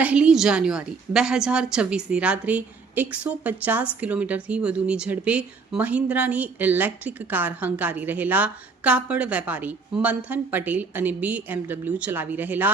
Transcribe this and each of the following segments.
1 જાન્યુઆરી 2026ની રાત્રે 150 કિલોમીટરથી વધુની ઝડપે મહિન્દ્રાની ઇલેક્ટ્રિક કાર હંકારી રહેલા કાપડ વેપારી મંથન પટેલ અને BMW ચલાવી રહેલા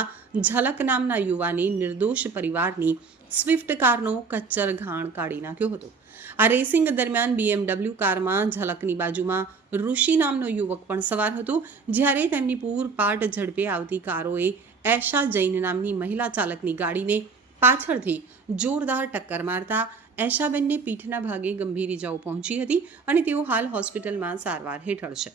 ઝલક નામના યુવાને નિર્દોષ પરિવારની સ્વિફ્ટ કારનો કચ્ચર ઘાણ કાઢી નાખ્યો હતો. આ રેસિંગ દરમિયાન BMW કારમાં ઝલકની બાજુમાં ઋષિ નામનો યુવક પણ સવાર હતો, જ્યારે તેમની પૂરપાટ ઝડપે આવતી કારોએ એશા જૈન નામની મહિલા ચાલકની ગાડીને પાછળથી જોરદાર ટક્કર મારતા એશાબેનને પીઠના ભાગે ગંભીર ઇજાઓ પહોંચી હતી અને તેઓ હાલ હોસ્પિટલમાં સારવાર હેઠળ છે.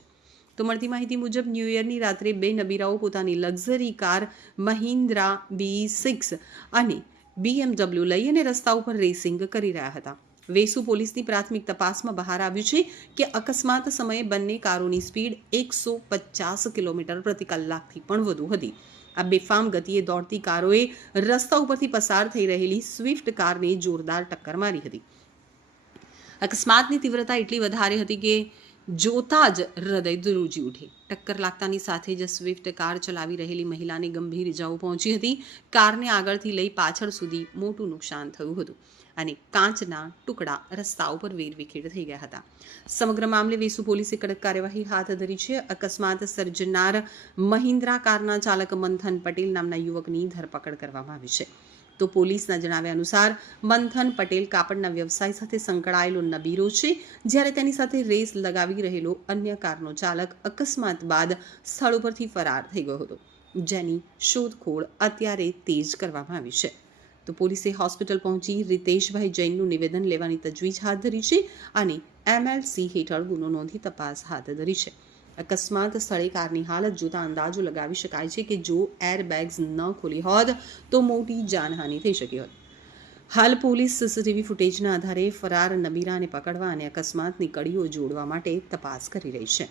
તો મળતી માહિતી મુજબ ન્યૂ યરની રાત્રે બે નબીરાઓ પોતાની લક્ઝરી કાર મહિન્દ્રા B6 અને BMW લઈ અને રસ્તા ઉપર રેસિંગ કરી રહ્યા હતા. વેસુ પોલીસની પ્રાથમિક તપાસમાં બહાર આવ્યું છે કે અકસ્માત સમયે બંને કારોની સ્પીડ 150 કિલોમીટર પ્રતિ કલાકથી પણ વધુ હતી. આ બેફામ ગતિએ દોડતી કારોએ રસ્તા ઉપરથી પસાર થઈ રહેલી સ્વિફ્ટ કારને જોરદાર ટક્કર મારી હતી. અકસ્માતની તીવ્રતા એટલી વધારે હતી કે જોતા જ હૃદય ધ્રુજી ઉઠે. ટક્કર લાગતાની સાથે જ સ્વિફ્ટ કાર ચલાવી રહેલી મહિલાને ગંભીર ઇજાઓ પહોંચી હતી. કારને આગળથી લઈ પાછળ સુધી મોટું નુકસાન થયું હતું અને કાચના ટુકડા રસ્તા ઉપર વેરવિખેર થઈ ગયા હતા. સમગ્ર મામલે વેસુ પોલીસે કડક કાર્યવાહી હાથ ધરી છે. અકસ્માત સર્જનાર મહિન્દ્રા કારના ચાલક મંથન પટેલ નામના યુવકની ધરપકડ કરવામાં આવી છે. તો પોલીસના જણાવ્યા અનુસાર મંથન પટેલ કાપડના વ્યવસાય સાથે સંકળાયેલો નબીરો છે, જ્યારે તેની સાથે રેસ લગાવી રહેલો અન્ય કારનો ચાલક અકસ્માત બાદ સ્થળ ઉપરથી ફરાર થઈ ગયો હતો, જેની શોધખોળ અત્યારે તેજ કરવામાં આવી છે. તો પોલીસે હોસ્પિટલ પહોંચી રીતેશભાઈ જૈનનું નિવેદન લેવાની તજવીજ હાથ ધરી છે અને MLC હેઠળ ગુનો નોંધી તપાસ હાથ ધરી છે. અકસ્માત સ્થળે કારની હાલત જોતા અંદાજો લગાવી શકાય છે કે જો એરબેગ્સ ન ખોલી હોત તો મોટી જાનહાનિ થઈ શકી હોત. હાલ પોલીસ CCTV ફૂટેજના આધારે ફરાર નબીરાને પકડવા અને અકસ્માતની કડીઓ જોડવા માટે તપાસ કરી રહી છે.